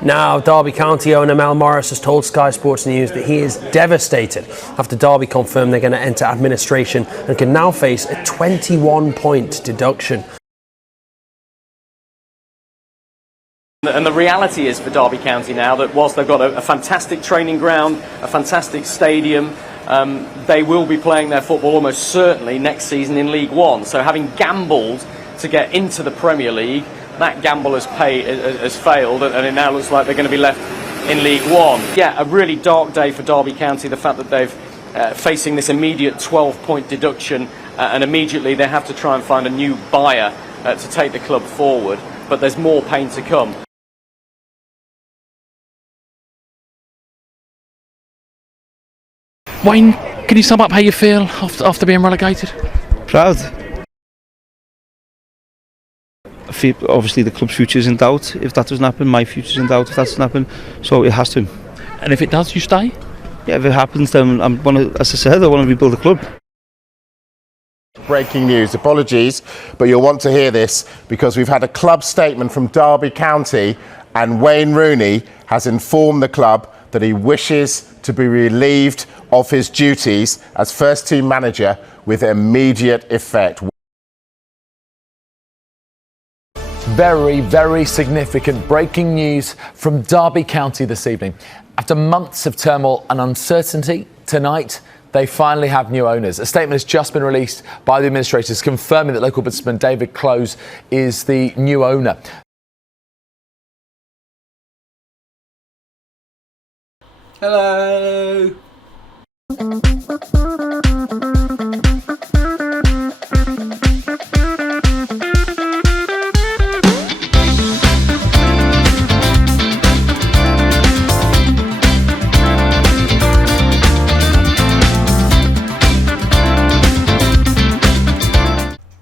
Now, Derby County owner Mel Morris has told Sky Sports News that he is devastated after Derby confirmed they're going to enter administration and can now face a 21-point deduction. And the reality is for Derby County now that whilst they've got a fantastic training ground, a fantastic stadium, they will be playing their football almost certainly next season in League One. So having gambled to get into the Premier League, that gamble has failed, and it now looks like they're going to be left in League One. Yeah, a really dark day for Derby County, the fact that they've facing this immediate 12-point deduction, and immediately they have to try and find a new buyer to take the club forward, but there's more pain to come. Wayne, can you sum up how you feel after being relegated? Proud. Obviously the club's future is in doubt. If that doesn't happen, my future's in doubt if that doesn't happen. So it has to. And if it does, you stay? Yeah, if it happens, then as I said, I want to rebuild the club. Breaking news, apologies, but you'll want to hear this because we've had a club statement from Derby County, and Wayne Rooney has informed the club that he wishes to be relieved of his duties as first team manager with immediate effect. Very, very significant breaking news from Derby County this evening. After months of turmoil and uncertainty, tonight they finally have new owners. A statement has just been released by the administrators confirming that local businessman David Close is the new owner. Hello.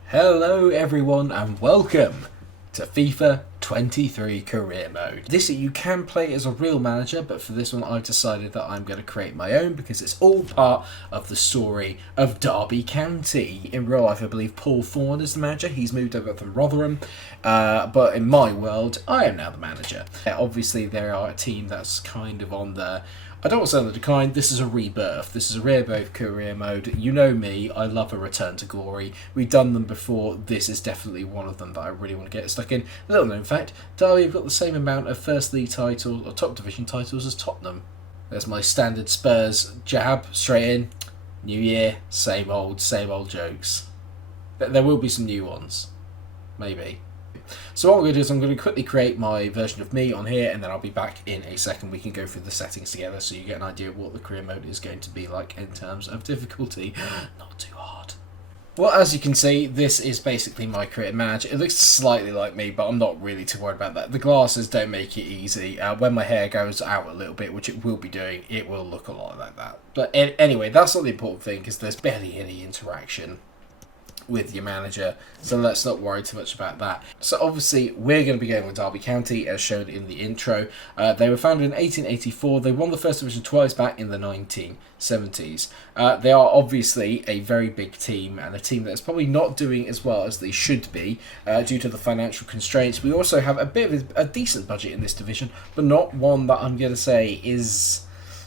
Hello everyone and welcome to FIFA 23 Career Mode. This you can play as a real manager, but for this one I've decided that I'm going to create my own because it's all part of the story of Derby County. In real life I believe Paul Thorne is the manager, he's moved over from Rotherham, but in my world I am now the manager. Obviously they are a team that's kind of on the, I don't want to say on the decline, this is a rebirth. This is a rebirth career mode. You know me, I love a return to glory. We've done them before, this is definitely one of them that I really want to get stuck in. Little known fact, Derby have got the same amount of First League titles, or top division titles as Tottenham. There's my standard Spurs jab, straight in. New year, same old jokes. There will be some new ones. Maybe. So what I'm going to do is I'm going to quickly create my version of me on here, and then I'll be back in a second. We can go through the settings together so you get an idea of what the career mode is going to be like in terms of difficulty. Not too hard. Well, as you can see, this is basically my career manager. It looks slightly like me, but I'm not really too worried about that. The glasses don't make it easy. When my hair goes out a little bit, which it will be doing, it will look a lot like that. But anyway, that's not the important thing, because there's barely any interaction with your manager, so let's not worry too much about that. So obviously we're going to be going with Derby County as shown in the intro. They were founded in 1884. They won the first division twice back in the 1970s. They are obviously a very big team, and a team that's probably not doing as well as they should be due to the financial constraints. We also have a bit of a decent budget in this division, but not one that I'm going to say is,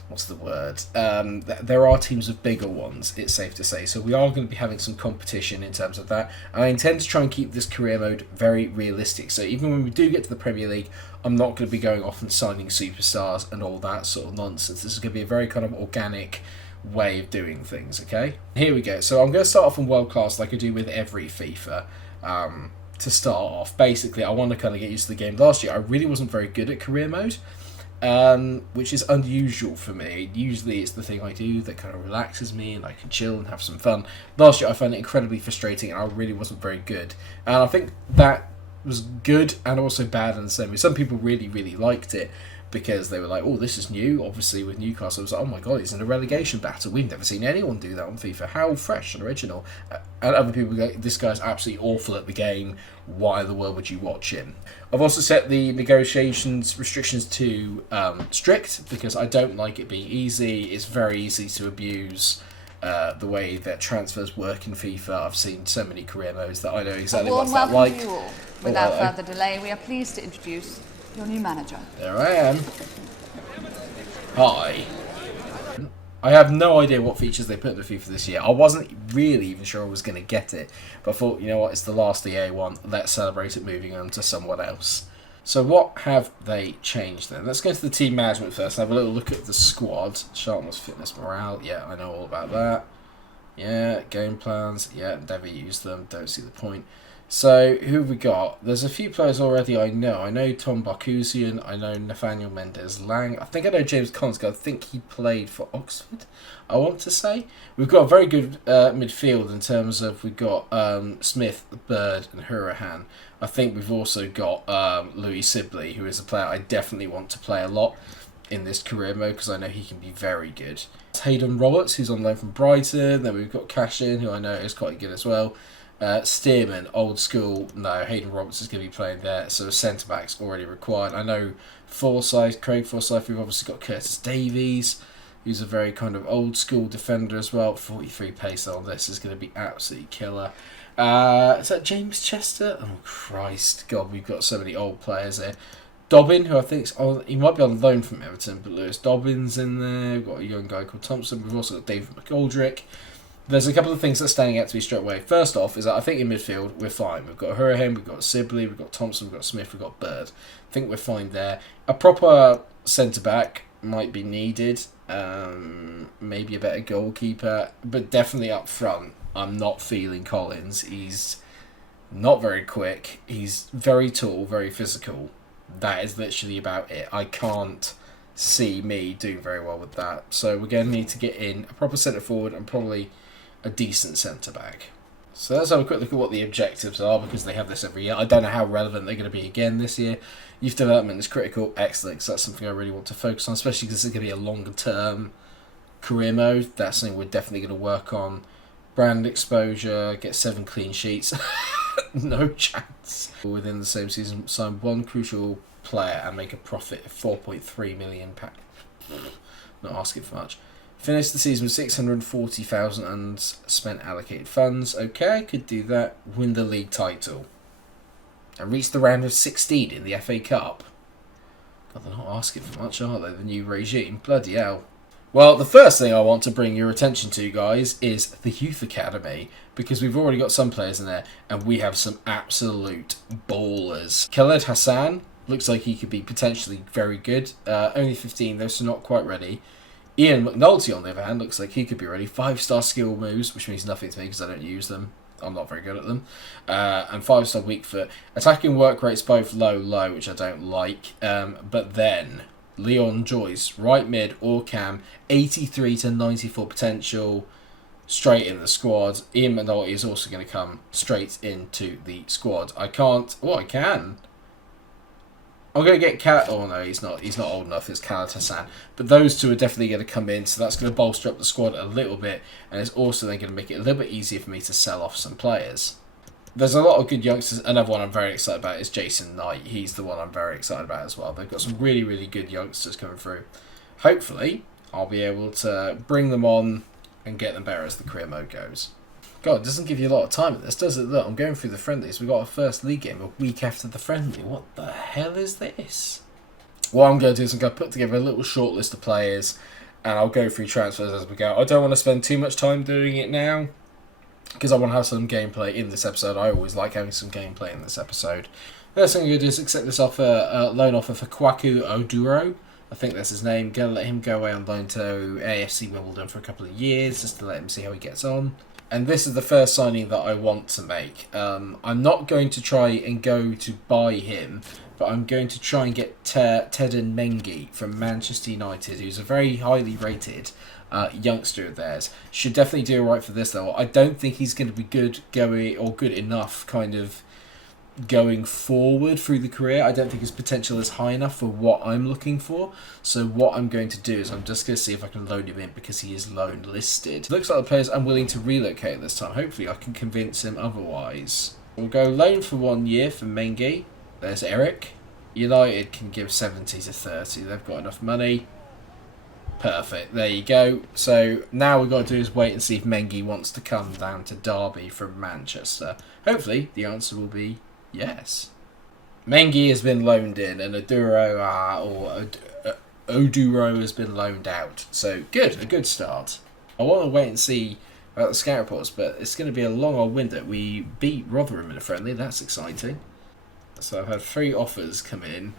what's the word? There are teams of bigger ones, it's safe to say. So we are going to be having some competition in terms of that. And I intend to try and keep this career mode very realistic. So even when we do get to the Premier League, I'm not going to be going off and signing superstars and all that sort of nonsense. This is going to be a very kind of organic way of doing things, okay? Here we go. So I'm going to start off in world class like I do with every FIFA. To start off, basically, I want to kind of get used to the game. Last year, I really wasn't very good at career mode. Which is unusual for me. Usually it's the thing I do that kind of relaxes me and I can chill and have some fun. Last year I found it incredibly frustrating and I really wasn't very good. And I think that was good and also bad in the same way. Some people really, really liked it because they were like, oh, this is new. Obviously with Newcastle, I was like, oh my god, it's in a relegation battle. We've never seen anyone do that on FIFA. How fresh and original. And other people go, this guy's absolutely awful at the game. Why in the world would you watch him? I've also set the negotiations restrictions to strict because I don't like it being easy. It's very easy to abuse the way that transfers work in FIFA. I've seen so many career modes that I know exactly what's that like. You all. Without further delay, we are pleased to introduce your new manager. There I am. Hi. I have no idea what features they put in the FIFA this year. I wasn't really even sure I was going to get it. But I thought, you know what, it's the last EA one. Let's celebrate it moving on to someone else. So what have they changed then? Let's go to the team management first and have a little look at the squad. Sharpness, fitness, morale. Yeah, I know all about that. Yeah, game plans. Yeah, never used them. Don't see the point. So, who have we got? There's a few players already I know. I know Tom Barkhusian. I know Nathaniel Mendez-Lang. I think I know James Collins. I think he played for Oxford, I want to say. We've got a very good midfield in terms of we've got Smith, Bird and Hurahan. I think we've also got Louis Sibley, who is a player I definitely want to play a lot in this career mode because I know he can be very good. Hayden Roberts, who's on loan from Brighton. Then we've got Cashin, who I know is quite good as well. Stearman, old school. No, Hayden Roberts is going to be playing there, so centre back's already required. I know Forsyth, Craig Forsyth. We've obviously got Curtis Davies, who's a very kind of old school defender as well. 43 pace on this is going to be absolutely killer. Is that James Chester? Oh Christ, God, we've got so many old players here. Dobbin, who I think he might be on loan from Everton, but Lewis Dobbin's in there. We've got a young guy called Thompson. We've also got David McGoldrick. There's a couple of things that's standing out to me straight away. First off is that I think in midfield we're fine. We've got Hurahan, we've got Sibley, we've got Thompson, we've got Smith, we've got Bird. I think we're fine there. A proper centre-back might be needed. Maybe a better goalkeeper. But definitely up front, I'm not feeling Collins. He's not very quick. He's very tall, very physical. That is literally about it. I can't see me doing very well with that. So we're going to need to get in a proper centre-forward and probably a decent centre-back. So let's have a quick look at what the objectives are, because they have this every year. I don't know how relevant they're going to be again this year. Youth development is critical. Excellent, because that's something I really want to focus on, especially because it's going to be a longer-term career mode. That's something we're definitely going to work on. Brand exposure, get 7 clean sheets. No chance. Within the same season, sign one crucial player and make a profit of £4.3 million. Not asking for much. Finish the season with 640,000 and spent allocated funds. Okay, could do that. Win the league title. And reach the round of 16 in the FA Cup. God, they're not asking for much, are they? The new regime. Bloody hell. Well, the first thing I want to bring your attention to, guys, is the Youth Academy. Because we've already got some players in there, and we have some absolute ballers. Khaled Hassan looks like he could be potentially very good. Only 15 though, so not quite ready. Ian McNulty, on the other hand, looks like he could be ready. 5-star skill moves, which means nothing to me because I don't use them. I'm not very good at them. And 5-star weak foot. Attacking work rates both low, which I don't like. But then, Leon Joyce, right mid or cam, 83 to 94 potential, straight in the squad. Ian McNulty is also going to come straight into the squad. I can't... Oh, I can. I'm going to get Oh no, he's not old enough. It's Khaled Hassan. But those two are definitely going to come in, so that's going to bolster up the squad a little bit, and it's also then going to make it a little bit easier for me to sell off some players. There's a lot of good youngsters. Another one I'm very excited about is Jason Knight. He's the one I'm very excited about as well. They've got some really, really good youngsters coming through. Hopefully, I'll be able to bring them on and get them better as the career mode goes. God, it doesn't give you a lot of time at this, does it? Look, I'm going through the friendlies. We've got our first league game a week after the friendly. What the hell is this? What I'm going to do is I'm going to put together a little short list of players, and I'll go through transfers as we go. I don't want to spend too much time doing it now, because I want to have some gameplay in this episode. I always like having some gameplay in this episode. First thing I'm going to do is accept this offer, loan offer for Kwaku Oduro. I think that's his name. Going to let him go away on loan to AFC Wimbledon for a couple of years, just to let him see how he gets on. And this is the first signing that I want to make. I'm not going to try and go to buy him, but I'm going to try and get Teden Mengi from Manchester United, who's a very highly rated youngster of theirs. Should definitely do alright for this though. I don't think he's going to be good enough kind of going forward through the career. I don't think his potential is high enough for what I'm looking for. So what I'm going to do is I'm just going to see if I can loan him in, because he is loan listed. Looks like the player's unwilling to relocate this time. Hopefully I can convince him otherwise. We'll go loan for 1 year for Mengi. There's Eric. United can give 70 to 30. They've got enough money. Perfect. There you go. So now we've got to do is wait and see if Mengi wants to come down to Derby from Manchester. Hopefully the answer will be yes. Mengi has been loaned in, and Oduro has been loaned out. So good, a good start. I want to wait and see about the scout reports, but it's going to be a long old window. We beat Rotherham in a friendly, that's exciting. So I've had 3 offers come in,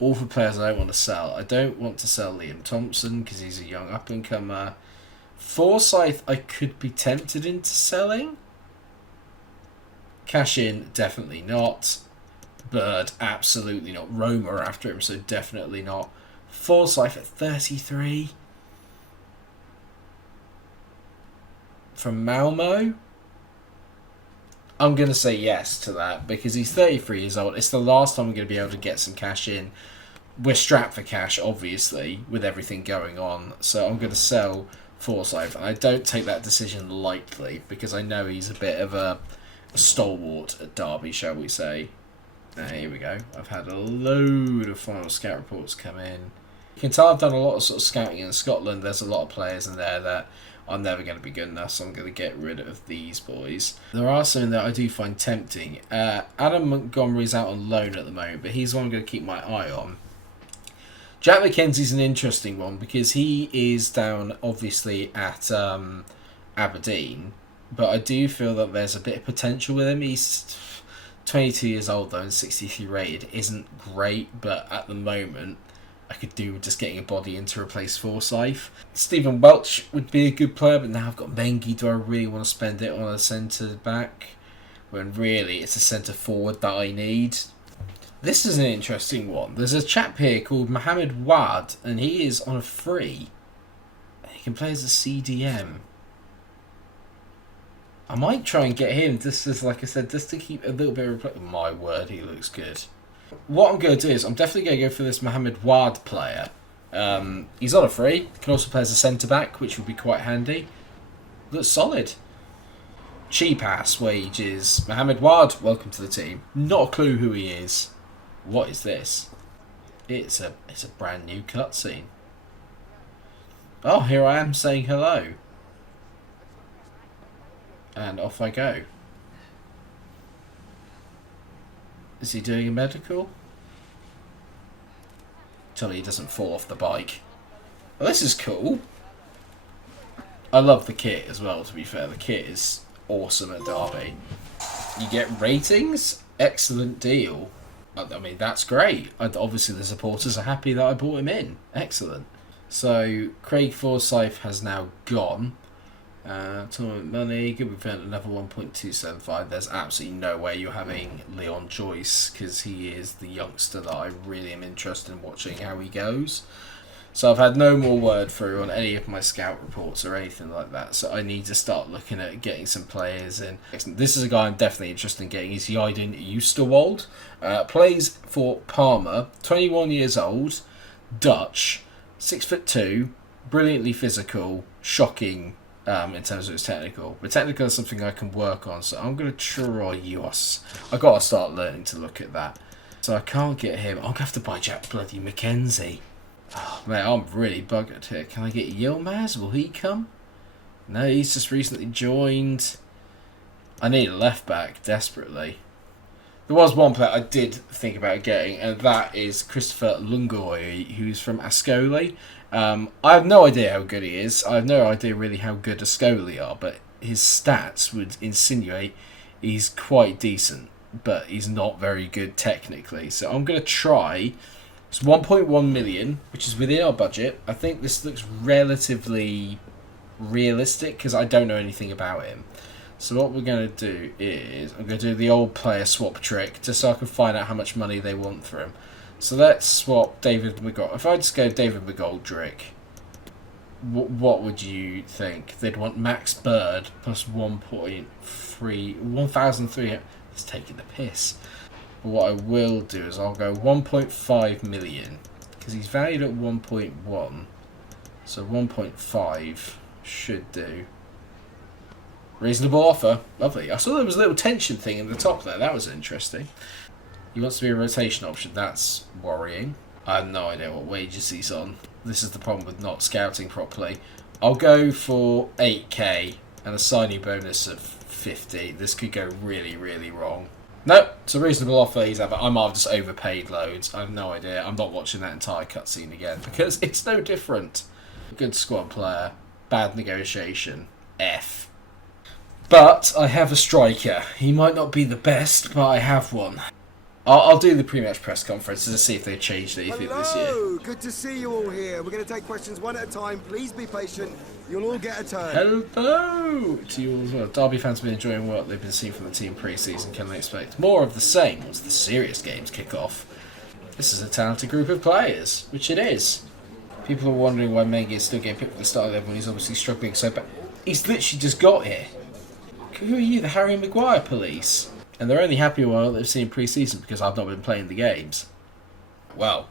all for players I don't want to sell. I don't want to sell Liam Thompson because he's a young up-and-comer. Forsyth I could be tempted into selling. Cash in, definitely not. Bird, absolutely not. Roma are after him, so definitely not. Forsyth at 33. From Malmo. I'm going to say yes to that because he's 33 years old. It's the last time I'm going to be able to get some cash in. We're strapped for cash, obviously, with everything going on. So I'm going to sell Forsyth. And I don't take that decision lightly because I know he's a bit of a stalwart at Derby, shall we say. Here we go. I've had a load of final scout reports come in. You can tell I've done a lot of sort of scouting in Scotland. There's a lot of players in there that are never going to be good enough, so I'm going to get rid of these boys. There are some that I do find tempting. Adam Montgomery's out on loan at the moment, but he's one I'm going to keep my eye on. Jack McKenzie's an interesting one because he is down, obviously, at Aberdeen, but I do feel that there's a bit of potential with him. He's 22 years old, though, and 63 rated. Isn't great, but at the moment, I could do with just getting a body in to replace Forsyth. Stephen Welch would be a good player, but now I've got Mengi. Do I really want to spend it on a centre-back? When really, it's a centre-forward that I need. This is an interesting one. There's a chap here called Mohamed Wad, and he is on a free. He can play as a CDM. I might try and get him, just as, like I said, just to keep a little bit of... My word, he looks good. What I'm going to do is I'm definitely going to go for this Mohamed Wad player. He's on a free. He can also play as a centre-back, which would be quite handy. Looks solid. Cheap ass wages. Mohamed Wad, welcome to the team. Not a clue who he is. What is this? It's a brand new cutscene. Oh, here I am saying hello. And off I go. Is he doing a medical? Tell me he doesn't fall off the bike. Well, this is cool. I love the kit as well, to be fair. The kit is awesome at Derby. You get ratings? Excellent deal. I mean, that's great. Obviously, the supporters are happy that I brought him in. Excellent. So, Craig Forsyth has now gone. Tournament money, good event, another 1.275. There's absolutely no way you're having Leon Joyce because he is the youngster that I really am interested in watching how he goes. So I've had no more word through on any of my scout reports or anything like that. So I need to start looking at getting some players in. This is a guy I'm definitely interested in getting. He's Jiden Oosterwolde. Plays for Parma, 21 years old, Dutch, 6'2", brilliantly physical, shocking. In terms of his technical. But technical is something I can work on, so I'm going to try Yos. I've got to start learning to look at that. So I can't get him. I'm going to have to buy Jack bloody McKenzie. Oh, man, I'm really buggered here. Can I get Yilmaz? Will he come? No, he's just recently joined. I need a left back, desperately. There was one player I did think about getting, and that is Christopher Lungoy, who's from Ascoli. I have no idea how good he is. I have no idea really how good Ascoli are, but his stats would insinuate he's quite decent, but he's not very good technically. So I'm going to try. It's 1.1 million, which is within our budget. I think this looks relatively realistic because I don't know anything about him. So what we're going to do is I'm going to do the old player swap trick just so I can find out how much money they want for him. So let's swap David McGoldrick. If I just go David McGoldrick, what would you think? They'd want Max Bird plus 1,300. It's taking the piss. But what I will do is I'll go 1.5 million because he's valued at 1.1. So 1.5 should do. Reasonable offer. Lovely. I saw there was a little tension thing in the top there. That was interesting. He wants to be a rotation option. That's worrying. I have no idea what wages he's on. This is the problem with not scouting properly. I'll go for 8k and a signing bonus of 50. This could go really, really wrong. No, it's a reasonable offer he's had, but I might have just overpaid loads. I have no idea. I'm not watching that entire cutscene again because it's no different. Good squad player, bad negotiation, F. But I have a striker. He might not be the best, but I have one. I'll do the pre-match press conference to see if they've changed anything this year. Hello, good to see you all here. We're going to take questions one at a time. Please be patient. You'll all get a turn. Hello to you all as well. Derby fans have been enjoying what they've been seeing from the team pre-season. Can they expect more of the same once the serious games kick off? This is a talented group of players, which it is. People are wondering why Mengi is still getting picked for the start 11 when he's obviously struggling so bad. He's literally just got here. Who are you, the Harry Maguire police? And they're only happy with what they've seen pre-season because I've not been playing the games. Well,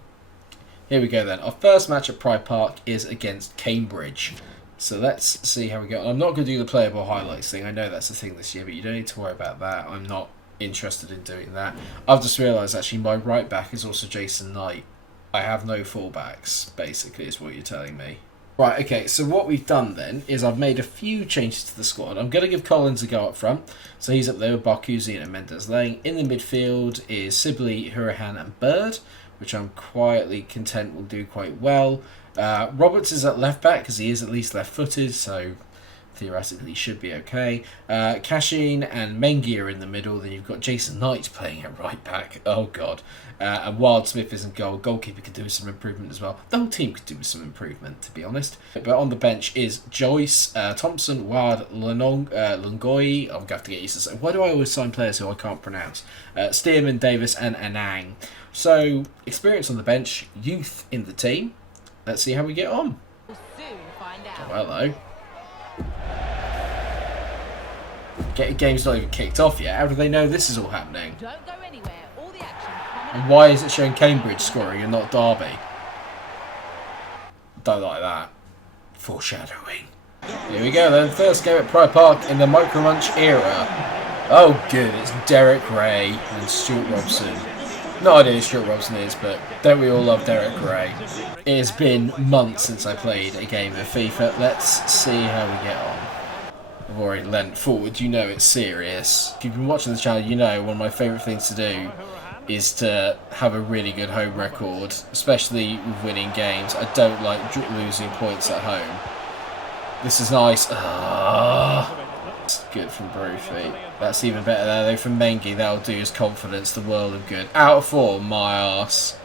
here we go then. Our first match at Pride Park is against Cambridge. So let's see how we go. I'm not going to do the playable highlights thing. I know that's the thing this year, but you don't need to worry about that. I'm not interested in doing that. I've just realised actually my right back is also Jason Knight. I have no fullbacks, basically, is what you're telling me. Right, okay, so what we've done then is I've made a few changes to the squad. I'm going to give Collins a go up front. So he's up there with Barkuzi and Mendes Lang. In the midfield is Sibley, Hurahan and Bird, which I'm quietly content will do quite well. Roberts is at left back because he is at least left-footed, so theoretically should be okay. Cashin and Mengi are in the middle. Then you've got Jason Knight playing at right back. Oh, God. And Wild Smith is in goal. Goalkeeper could do with some improvement as well. The whole team could do with some improvement, to be honest. But on the bench is Joyce, Thompson, Ward, Lungoy. I'm going to have to get used to saying. Why do I always sign players who I can't pronounce? Stearman, Davis, and Anang. So, experience on the bench, youth in the team. Let's see how we get on. We'll soon find out. Oh, hello. Game's not even kicked off yet. How do they know this is all happening? Don't go anywhere. All the action. And why is it showing Cambridge scoring and not Derby? Don't like that. Foreshadowing. Here we go then. First game at Pride Park in the Micro Munch era. Oh, good. It's Derek Ray and Stuart Robson. No idea who Stuart Robson is, but don't we all love Derek Ray? It has been months since I played a game of FIFA. Let's see how we get on. I've already leant forward. You know it's serious. If you've been watching the channel, you know one of my favourite things to do is to have a really good home record, especially with winning games. I don't like losing points at home. This is nice. It's good from Brufi. That's even better there though from Mengi. That'll do his confidence the world of good. Out of form, my arse.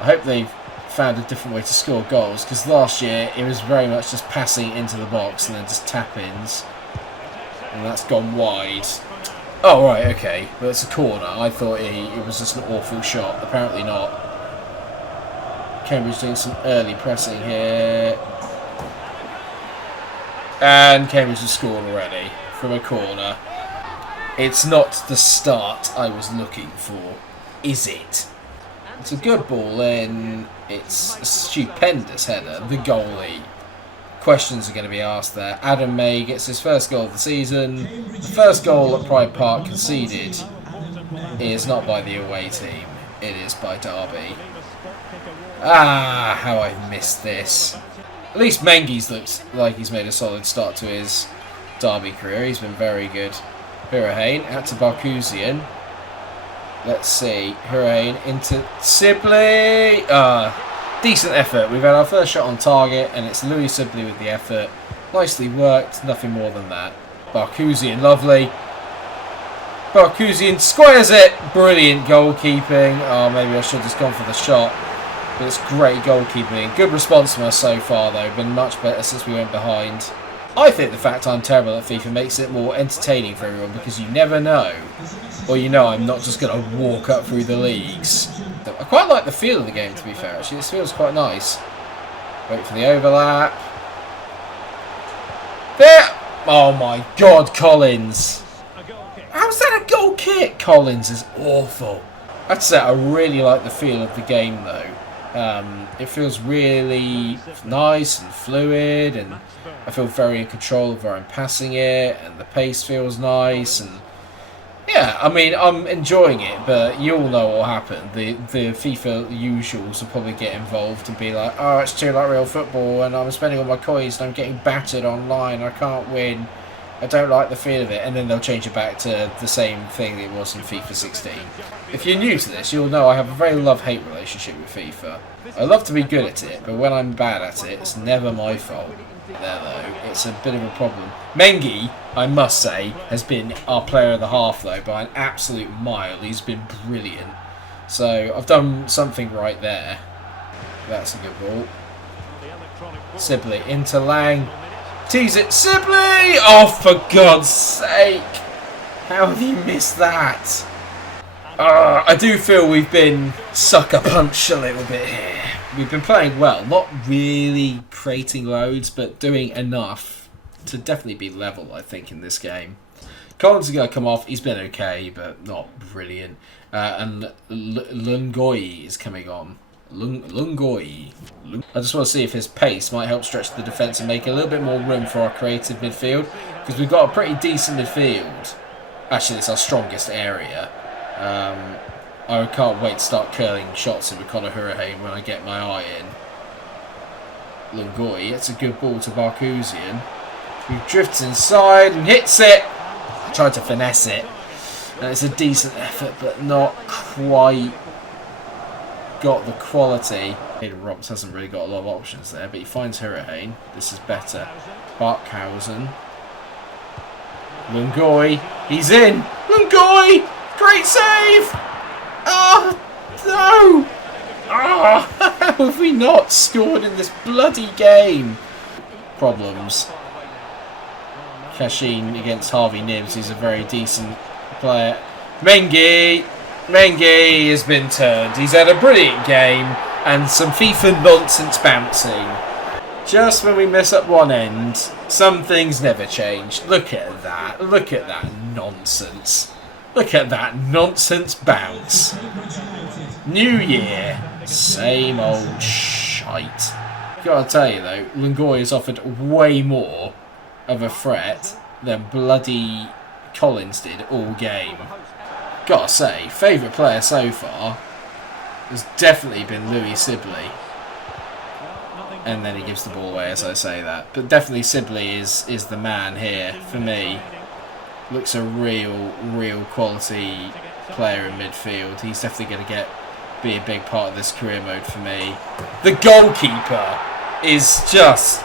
I hope they've found a different way to score goals, because last year it was very much just passing into the box and then just tap-ins. And that's gone wide. Oh, right, okay. But it's a corner. I thought it was just an awful shot. Apparently not. Cambridge doing some early pressing here. And Cambridge has scored already from a corner. It's not the start I was looking for, is it? It's a good ball in. It's a stupendous header. The goalie. Questions are going to be asked there. Adam May gets his first goal of the season. The first goal at Pride Park conceded is not by the away team. It is by Derby. Ah, how I've missed this. At least Mengi's looks like he's made a solid start to his Derby career. He's been very good. Hurricane out to Barkuzian. Let's see. Hurricane into Sibley. Decent effort. We've had our first shot on target, and it's Louis Sibley with the effort. Nicely worked. Nothing more than that. Barkuzian, lovely. Barkuzian squares it. Brilliant goalkeeping. Oh, maybe I should have just gone for the shot. But it's great goalkeeping. Good response from us so far, though. Been much better since we went behind. I think the fact I'm terrible at FIFA makes it more entertaining for everyone, because you never know. Or you know I'm not just going to walk up through the leagues. I quite like the feel of the game, to be fair, actually. This feels quite nice. Wait for the overlap. There! Oh my God, Collins. How's that a goal kick? Collins is awful. I'd say I really like the feel of the game, though. It feels really nice and fluid, and I feel very in control of where I'm passing it, and the pace feels nice, and yeah, I mean, I'm enjoying it, but you all know what will happen. The FIFA usuals will probably get involved and be like, oh, it's too like real football, and I'm spending all my coins and I'm getting battered online, I can't win. I don't like the feel of it, and then they'll change it back to the same thing that it was in FIFA 16. If you're new to this, you'll know I have a very love-hate relationship with FIFA. I love to be good at it, but when I'm bad at it, it's never my fault. There though, it's a bit of a problem. Mengi, I must say, has been our player of the half though, by an absolute mile. He's been brilliant. So I've done something right there. That's a good ball. Sibley into Lang. Tease it, Sibley! Oh, for God's sake! How have you missed that? I do feel we've been sucker punched a little bit here. We've been playing well, not really creating loads, but doing enough to definitely be level, I think, in this game. Collins is going to come off. He's been okay, but not brilliant. And Lungoi is coming on. Lungoi. I just want to see if his pace might help stretch the defence and make a little bit more room for our creative midfield, because we've got a pretty decent midfield. Actually, it's our strongest area. I can't wait to start curling shots in with Conor Hurahan when I get my eye in. Lungoi, it's a good ball to Barkhusian, who drifts inside and hits it. I tried to finesse it, and it's a decent effort, but not quite got the quality. Hayden Roberts hasn't really got a lot of options there, but he finds Hurahan. This is better. Barkhausen. Lungoi. He's in. Lungoi! Great save! Oh, no! Oh, how have we not scored in this bloody game? Problems. Kashin against Harvey Nibbs, who's a very decent player. Mengi has been turned. He's had a brilliant game and some FIFA nonsense bouncing. Just when we mess up one end, some things never change. Look at that. Look at that nonsense. Look at that nonsense bounce. New year, same old shite. Gotta tell you though, Lungoi has offered way more of a threat than bloody Collins did all game. Gotta say, favourite player so far has definitely been Louis Sibley. And then he gives the ball away as I say that. But definitely Sibley is the man here for me. Looks a real quality player in midfield. He's definitely going to be a big part of this career mode for me. The goalkeeper is just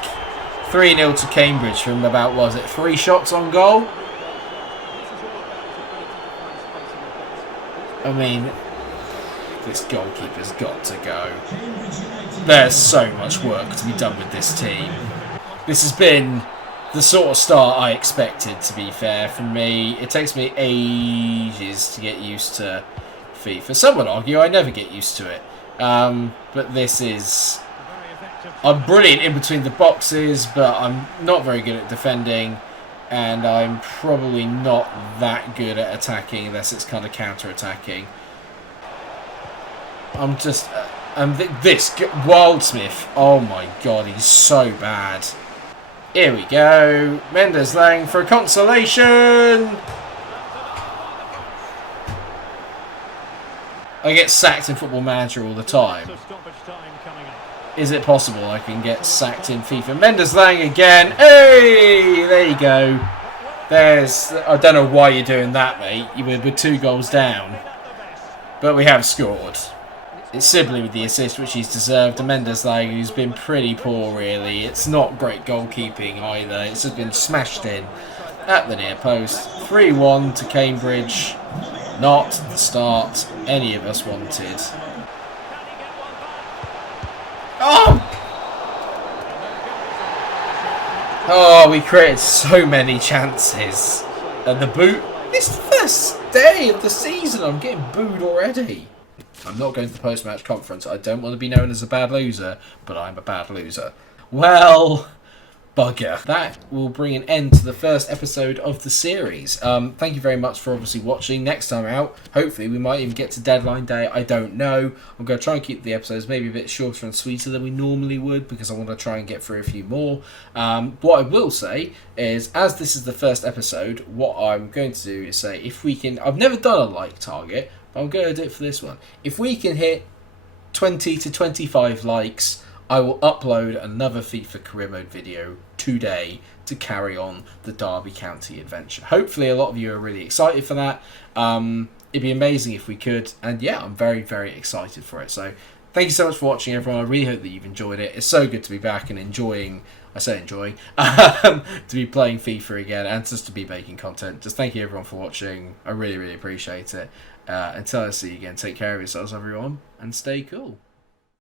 3-0 to Cambridge from about, was it 3 shots on goal? I mean, this goalkeeper's got to go. There's so much work to be done with this team. This has been the sort of start I expected, to be fair, from me. It takes me ages to get used to FIFA. Some would argue I never get used to it. But this is... I'm brilliant in between the boxes, but I'm not very good at defending. And I'm probably not that good at attacking unless it's kind of counter-attacking. I'm just... this Wildsmith, oh my god, he's so bad. Here we go. Mendes Lang for a consolation. I get sacked in Football Manager all the time. Is it possible I can get sacked in FIFA? Mendes Lang again. Hey, there you go. I don't know why you're doing that, mate. You were 2 goals down. But we have scored. It's Sibley with the assist, which he's deserved. And Mendes Lang, who's been pretty poor, really. It's not great goalkeeping either. It's just been smashed in at the near post. 3-1 to Cambridge. Not the start any of us wanted. Oh! Oh, we created so many chances. And the boot. It's the first day of the season. I'm getting booed already. I'm not going to the post-match conference. I don't want to be known as a bad loser, but I'm a bad loser. Well, bugger. That will bring an end to the first episode of the series. Thank you very much for obviously watching. Next time out, hopefully we might even get to deadline day. I don't know. I'm going to try and keep the episodes maybe a bit shorter and sweeter than we normally would, because I want to try and get through a few more. What I will say is, as this is the first episode, what I'm going to do is say, if we can... I've never done a like target, but I'm going to do it for this one. If we can hit 20 to 25 likes I will upload another FIFA Career Mode video today to carry on the Derby County adventure. Hopefully a lot of you are really excited for that. It'd be amazing if we could, and yeah, I'm very, very excited for it. So thank you so much for watching, everyone. I really hope that you've enjoyed it. It's so good to be back and enjoying, to be playing FIFA again and just to be making content. Just thank you everyone for watching. I really, really appreciate it. Until I see you again, take care of yourselves, everyone, and stay cool.